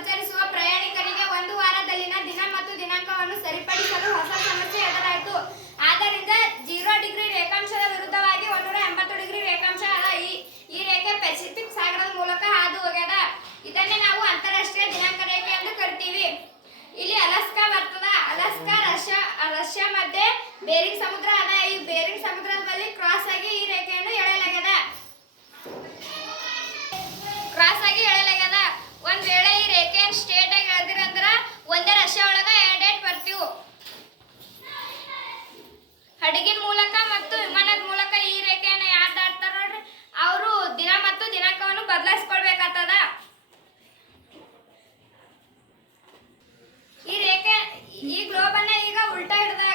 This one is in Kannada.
ಸಂಚರಿಸುವ ಪ್ರಯಾಣಿಕರಿಗೆ ಒಂದು ವಾರದಲ್ಲಿನ ದಿನ ಮತ್ತು ದಿನಾಂಕವನ್ನು ಸರಿಪಡಿಸಲು ಹೊಸ ಸಮಸ್ಯೆ ಎದುರಾಯಿತು. ಆದ್ದರಿಂದ ಜೀರೋ ಡಿಗ್ರಿ ರೇಖಾಂಶದ ವಿರುದ್ಧವಾಗಿ ಒಂದೂರ ಎಂಬತ್ತು ಡಿಗ್ರಿ ರೇಖಾಂಶ ಅದ ಈ ಈ ರೇಖೆ ಪೆಸಿಫಿಕ್ ಸಾಗರದ ಮೂಲಕ ಹಾದು ಹೋಗ್ಯದ ಇದನ್ನೇ ನಾವು ಅಂತಾರಾಷ್ಟ್ರೀಯ ದಿನಾಂಕ ರೇಖೆ ಎಂದು ಕರಿತೀವಿ. ಇಲ್ಲಿ ಅಲಸ್ಕಾ ಬರ್ತದ. ಅಲಸ್ಕಾ, ರಷ್ಯಾ ರಷ್ಯಾ ಮಧ್ಯೆ ಬೇರಿಂಗ್ ಸಮುದ್ರ ಅದ. ಈ ಬೇರಿಂಗ್ ಸಮುದ್ರದ ಬಳಿ ಕ್ರಾಸ್ ಆಗಿ ಈ ರೇಖೆಯನ್ನು ಎಳೆಯಲಾಗ್ಯದ. ಕ್ರಾಸ್ ಆಗಿ ಎಳೆಯಲಾಗ್ಯದ. ಒಂದ್ ವೇಳೆ ಆಗಿ ಎಳೆದಿರ ಒಂದೇ ರಷ್ಯಾ ಒಳಗ ಎರಡೆರಡು ಬರ್ತಿವು. ಹಡಗಿನ ಮೂಲಕ ಮತ್ತು ವಿಮಾನದ ಮೂಲಕ ಈ ರೇಖೆಯನ್ನು ಯಾರು ದಾಟ್ತಾರ ನೋಡ್ರಿ, ಅವರು ದಿನ ಮತ್ತು ದಿನಾಂಕವನ್ನು ಬದಲಾಯಿಸ್ಕೊಳ್ಬೇಕಾಗ್ತದ. ಈ ರೇಖೆ, ಈ ಗ್ಲೋಬನ್ನ ಈಗ ಉಲ್ಟಾ ಹಿಡಿದಾಗ